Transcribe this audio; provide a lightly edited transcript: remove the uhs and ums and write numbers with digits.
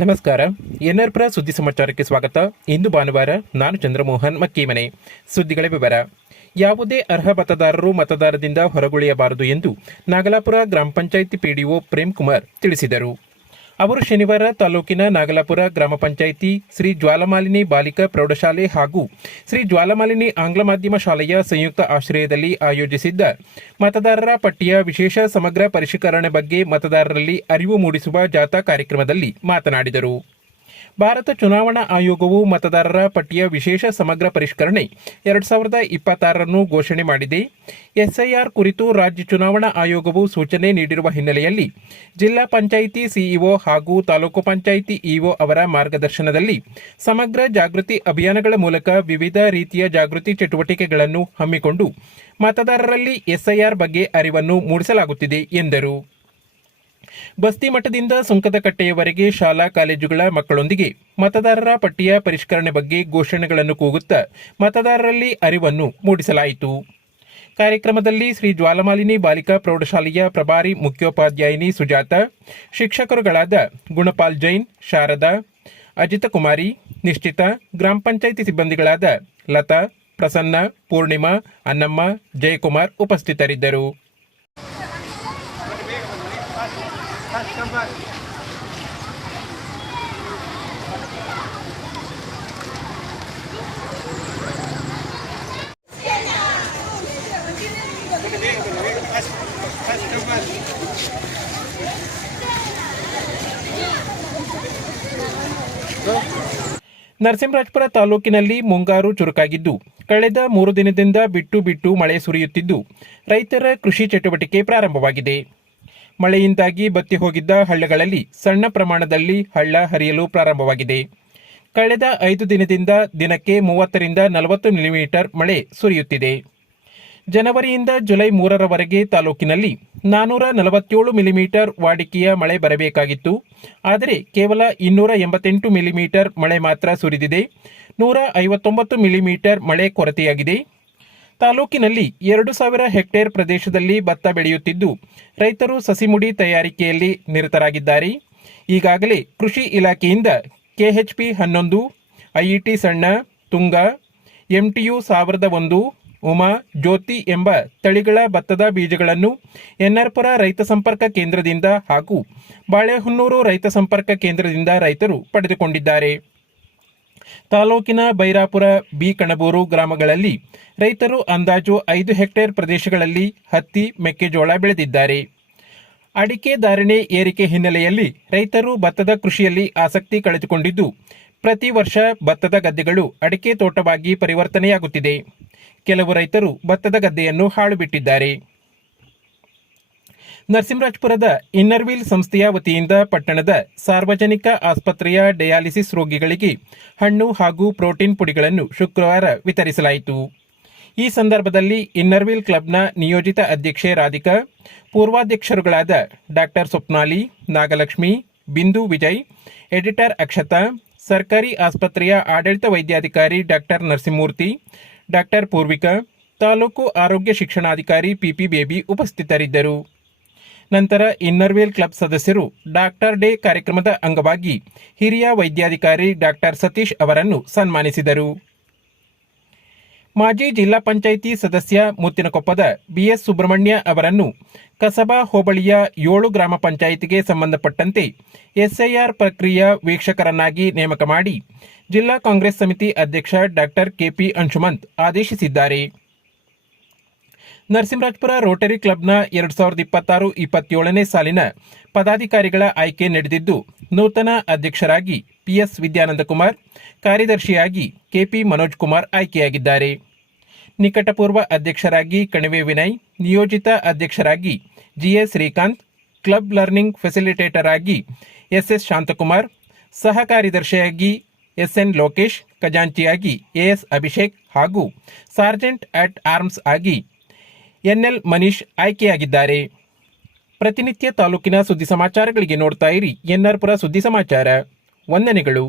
ನಮಸ್ಕಾರ. ಎನ್ಆರ್ಪುರ ಸುದ್ದಿ ಸಮಾಚಾರಕ್ಕೆ ಸ್ವಾಗತ. ಇಂದು ಭಾನುವಾರ. ನಾನು ಚಂದ್ರಮೋಹನ್ ಮಕ್ಕೀಮನೆ. ಸುದ್ದಿಗಳ ವಿವರ. ಯಾವುದೇ ಅರ್ಹ ಮತದಾರರು ಮತದಾರದಿಂದ ಹೊರಗುಳಿಯಬಾರದು ಎಂದು ನಾಗಲಾಪುರ ಗ್ರಾಮ ಪಂಚಾಯಿತಿ ಪಿಡಿಒ ಪ್ರೇಮ್ಕುಮಾರ್ ತಿಳಿಸಿದರು. ಅವರು ಶನಿವಾರ ತಾಲೂಕಿನ ನಾಗಲಾಪುರ ಗ್ರಾಮ ಪಂಚಾಯಿತಿ ಶ್ರೀ ಜ್ವಾಲಾಮಾಲಿನಿ ಬಾಲಿಕಾ ಪ್ರೌಢಶಾಲೆ ಹಾಗೂ ಶ್ರೀ ಜ್ವಾಲಾಮಾಲಿನಿ ಆಂಗ್ಲ ಮಾಧ್ಯಮ ಶಾಲೆಯ ಸಂಯುಕ್ತ ಆಶ್ರಯದಲ್ಲಿ ಆಯೋಜಿಸಿದ್ದ ಮತದಾರರ ಪಟ್ಟಿಯ ವಿಶೇಷ ಸಮಗ್ರ ಪರಿಷ್ಕರಣೆ ಬಗ್ಗೆ ಮತದಾರರಲ್ಲಿ ಅರಿವು ಮೂಡಿಸುವ ಜಾಥಾ ಕಾರ್ಯಕ್ರಮದಲ್ಲಿ ಮಾತನಾಡಿದರು. ಭಾರತ ಚುನಾವಣಾ ಆಯೋಗವು ಮತದಾರರ ಪಟ್ಟಿಯ ವಿಶೇಷ ಸಮಗ್ರ ಪರಿಷ್ಕರಣೆ 2026 ಘೋಷಣೆ ಮಾಡಿದೆ. ಎಸ್ಐಆರ್ ಕುರಿತು ರಾಜ್ಯ ಚುನಾವಣಾ ಆಯೋಗವು ಸೂಚನೆ ನೀಡಿರುವ ಹಿನ್ನೆಲೆಯಲ್ಲಿ ಜಿಲ್ಲಾ ಪಂಚಾಯಿತಿ ಸಿಇಒ ಹಾಗೂ ತಾಲೂಕು ಪಂಚಾಯಿತಿ ಇಒ ಅವರ ಮಾರ್ಗದರ್ಶನದಲ್ಲಿ ಸಮಗ್ರ ಜಾಗೃತಿ ಅಭಿಯಾನಗಳ ಮೂಲಕ ವಿವಿಧ ರೀತಿಯ ಜಾಗೃತಿ ಚಟುವಟಿಕೆಗಳನ್ನು ಹಮ್ಮಿಕೊಂಡು ಮತದಾರರಲ್ಲಿ ಎಸ್ಐಆರ್ ಬಗ್ಗೆ ಅರಿವನ್ನು ಮೂಡಿಸಲಾಗುತ್ತಿದೆ ಎಂದರು. ಬಸ್ತಿ ಮಠದಿಂದ ಸುಂಕದಕಟ್ಟೆಯವರೆಗೆ ಶಾಲಾ ಕಾಲೇಜುಗಳ ಮಕ್ಕಳೊಂದಿಗೆ ಮತದಾರರ ಪಟ್ಟಿಯ ಪರಿಷ್ಕರಣೆ ಬಗ್ಗೆ ಘೋಷಣೆಗಳನ್ನು ಕೂಗುತ್ತಾ ಮತದಾರರಲ್ಲಿ ಅರಿವನ್ನು ಮೂಡಿಸಲಾಯಿತು. ಕಾರ್ಯಕ್ರಮದಲ್ಲಿ ಶ್ರೀ ಜ್ವಾಲಾಮಾಲಿನಿ ಬಾಲಿಕಾ ಪ್ರೌಢಶಾಲೆಯ ಪ್ರಭಾರಿ ಮುಖ್ಯೋಪಾಧ್ಯಾಯಿನಿ ಸುಜಾತ, ಶಿಕ್ಷಕರುಗಳಾದ ಗುಣಪಾಲ್ ಜೈನ್, ಶಾರದಾ, ಅಜಿತಕುಮಾರಿ, ನಿಶ್ಚಿತ, ಗ್ರಾಮ ಪಂಚಾಯಿತಿ ಸಿಬ್ಬಂದಿಗಳಾದ ಲತಾ, ಪ್ರಸನ್ನ, ಪೂರ್ಣಿಮಾ, ಅನ್ನಮ್ಮ, ಜಯಕುಮಾರ್ ಉಪಸ್ಥಿತರಿದ್ದರು. ನರಸಿಂಹರಾಜಪುರ ತಾಲೂಕಿನಲ್ಲಿ ಮುಂಗಾರು ಚುರುಕಾಗಿದ್ದು ಕಳೆದ 3 ದಿನದಿಂದ ಬಿಟ್ಟು ಮಳೆ ಸುರಿಯುತ್ತಿದ್ದು ರೈತರ ಕೃಷಿ ಚಟುವಟಿಕೆ ಪ್ರಾರಂಭವಾಗಿದೆ. ಮಳೆಯಿಂದಾಗಿ ಬತ್ತಿ ಹೋಗಿದ್ದ ಹಳ್ಳಗಳಲ್ಲಿ ಸಣ್ಣ ಪ್ರಮಾಣದಲ್ಲಿ ಹಳ್ಳ ಹರಿಯಲು ಪ್ರಾರಂಭವಾಗಿದೆ. ಕಳೆದ 5 ದಿನದಿಂದ ದಿನಕ್ಕೆ 30 ರಿಂದ 40 ಮಿಲಿಮೀಟರ್ ಮಳೆ ಸುರಿಯುತ್ತಿದೆ. ಜನವರಿಯಿಂದ ಜುಲೈ 3ರವರೆಗೆ ತಾಲೂಕಿನಲ್ಲಿ 447 ಮಿಲಿಮೀಟರ್ ವಾಡಿಕೆಯ ಮಳೆ ಬರಬೇಕಾಗಿತ್ತು. ಆದರೆ ಕೇವಲ 288 ಮಿಲಿಮೀಟರ್ ಮಳೆ ಮಾತ್ರ ಸುರಿದಿದೆ. 159 ಮಿಲಿಮೀಟರ್ ಮಳೆ ಕೊರತೆಯಾಗಿದೆ. ತಾಲೂಕಿನಲ್ಲಿ 2000 ಹೆಕ್ಟೇರ್ ಪ್ರದೇಶದಲ್ಲಿ ಭತ್ತ ಬೆಳೆಯುತ್ತಿದ್ದು ರೈತರು ಸಸಿಮುಡಿ ತಯಾರಿಕೆಯಲ್ಲಿ ನಿರತರಾಗಿದ್ದಾರೆ. ಈಗಾಗಲೇ ಕೃಷಿ ಇಲಾಖೆಯಿಂದ KHP 11, IET ಸಣ್ಣ, ತುಂಗ, MTU 1001, ಉಮಾ, ಜ್ಯೋತಿ ಎಂಬ ತಳಿಗಳ ಭತ್ತದ ಬೀಜಗಳನ್ನು ಎನ್ಆರ್ಪುರ ರೈತ ಸಂಪರ್ಕ ಕೇಂದ್ರದಿಂದ ಹಾಗೂ ಬಾಳೆಹೊನ್ನೂರು ರೈತ ಸಂಪರ್ಕ ಕೇಂದ್ರದಿಂದ ರೈತರು ಪಡೆದುಕೊಂಡಿದ್ದಾರೆ. ತಾಲೂಕಿನ ಬೈರಾಪುರ, ಬಿ ಕಣಬೂರು ಗ್ರಾಮಗಳಲ್ಲಿ ರೈತರು ಅಂದಾಜು 5 ಹೆಕ್ಟೇರ್ ಪ್ರದೇಶಗಳಲ್ಲಿ ಹತ್ತಿ, ಮೆಕ್ಕೆಜೋಳ ಬೆಳೆದಿದ್ದಾರೆ. ಅಡಿಕೆ ಧಾರಣೆ ಏರಿಕೆ ಹಿನ್ನೆಲೆಯಲ್ಲಿ ರೈತರು ಭತ್ತದ ಕೃಷಿಯಲ್ಲಿ ಆಸಕ್ತಿ ಕಳೆದುಕೊಂಡಿದ್ದು ಪ್ರತಿ ವರ್ಷ ಭತ್ತದ ಗದ್ದೆಗಳು ಅಡಿಕೆ ತೋಟವಾಗಿ ಪರಿವರ್ತನೆಯಾಗುತ್ತಿದೆ. ಕೆಲವು ರೈತರು ಭತ್ತದ ಗದ್ದೆಯನ್ನು ಹಾಳು ಬಿಟ್ಟಿದ್ದಾರೆ. ನರಸಿಂಹರಾಜಪುರದ ಇನ್ನರ್ವೀಲ್ ಸಂಸ್ಥೆಯ ವತಿಯಿಂದ ಪಟ್ಟಣದ ಸಾರ್ವಜನಿಕ ಆಸ್ಪತ್ರೆಯ ಡಯಾಲಿಸಿಸ್ ರೋಗಿಗಳಿಗೆ ಹಣ್ಣು ಹಾಗೂ ಪ್ರೋಟೀನ್ ಪುಡಿಗಳನ್ನು ಶುಕ್ರವಾರ ವಿತರಿಸಲಾಯಿತು. ಈ ಸಂದರ್ಭದಲ್ಲಿ ಇನ್ನರ್ವೀಲ್ ಕ್ಲಬ್ನ ನಿಯೋಜಿತ ಅಧ್ಯಕ್ಷೆ ರಾಧಿಕಾ, ಪೂರ್ವಾಧ್ಯಕ್ಷರುಗಳಾದ ಡಾಕ್ಟರ್ ಸ್ವಪ್ನಾಲಿ, ನಾಗಲಕ್ಷ್ಮಿ, ಬಿಂದು ವಿಜಯ್, ಎಡಿಟರ್ ಅಕ್ಷತಾ, ಸರ್ಕಾರಿ ಆಸ್ಪತ್ರೆಯ ಆಡಳಿತ ವೈದ್ಯಾಧಿಕಾರಿ ಡಾಕ್ಟರ್ ನರಸಿಂಹಮೂರ್ತಿ, ಡಾಕ್ಟರ್ ಪೂರ್ವಿಕಾ, ತಾಲೂಕು ಆರೋಗ್ಯ ಶಿಕ್ಷಣಾಧಿಕಾರಿ ಪಿಪಿ ಬೇಬಿ ಉಪಸ್ಥಿತರಿದ್ದರು. ನಂತರ ಇನ್ನರ್ವೇಲ್ ಕ್ಲಬ್ ಸದಸ್ಯರು ಡಾಕ್ಟರ್ ಡೇ ಕಾರ್ಯಕ್ರಮದ ಅಂಗವಾಗಿ ಹಿರಿಯ ವೈದ್ಯಾಧಿಕಾರಿ ಡಾಕ್ಟರ್ ಸತೀಶ್ ಅವರನ್ನು ಸನ್ಮಾನಿಸಿದರು. ಮಾಜಿ ಜಿಲ್ಲಾ ಪಂಚಾಯಿತಿ ಸದಸ್ಯ ಮುತ್ತಿನಕೊಪ್ಪದ ಬಿಎಸ್ ಸುಬ್ರಹ್ಮಣ್ಯ ಅವರನ್ನು ಕಸಬಾ ಹೋಬಳಿಯ 7 ಗ್ರಾಮ ಪಂಚಾಯಿತಿಗೆ ಸಂಬಂಧಪಟ್ಟಂತೆ ಎಸ್ಐಆರ್ ಪ್ರಕ್ರಿಯೆಯ ವೀಕ್ಷಕರನ್ನಾಗಿ ನೇಮಕ ಮಾಡಿ ಜಿಲ್ಲಾ ಕಾಂಗ್ರೆಸ್ ಸಮಿತಿ ಅಧ್ಯಕ್ಷ ಡಾಕ್ಟರ್ ಕೆಪಿ ಅಂಶುಮಂತ್ ಆದೇಶಿಸಿದ್ದಾರೆ. ನರಸಿಂಹರಾಜಪುರ ರೋಟರಿ ಕ್ಲಬ್ನ 2026-27ನೇ ಸಾಲಿನ ಪದಾಧಿಕಾರಿಗಳ ಆಯ್ಕೆ ನಡೆದಿದ್ದು ನೂತನ ಅಧ್ಯಕ್ಷರಾಗಿ ಪಿಎಸ್ ವಿದ್ಯಾನಂದಕುಮಾರ್, ಕಾರ್ಯದರ್ಶಿಯಾಗಿ ಕೆಪಿ ಮನೋಜ್ ಕುಮಾರ್ ಆಯ್ಕೆಯಾಗಿದ್ದಾರೆ. ನಿಕಟಪೂರ್ವ ಅಧ್ಯಕ್ಷರಾಗಿ ಕಣಿವೆ ವಿನಯ್, ನಿಯೋಜಿತ ಅಧ್ಯಕ್ಷರಾಗಿ GS Srikanth, club learning facilitator ಆಗಿ ಎಸ್ಎಸ್ ಶಾಂತಕುಮಾರ್, ಸಹ ಕಾರ್ಯದರ್ಶಿಯಾಗಿ ಎಸ್ಎನ್ ಲೋಕೇಶ್, ಖಜಾಂಚಿಯಾಗಿ ಎಎಸ್ ಅಭಿಷೇಕ್ ಹಾಗೂ ಸಾರ್ಜೆಂಟ್ ಅಟ್ ಆರ್ಮ್ಸ್ ಆಗಿ ಎನ್ಎಲ್ ಮನೀಶ್ ಆಯ್ಕೆಯಾಗಿದ್ದಾರೆ. ಪ್ರತಿನಿತ್ಯ ತಾಲೂಕಿನ ಸುದ್ದಿ ಸಮಾಚಾರಗಳಿಗೆ ನೋಡ್ತಾ ಇರಿ ಎನ್ಆರ್ಪುರ ಸುದ್ದಿ ಸಮಾಚಾರ. ವಂದನೆಗಳು.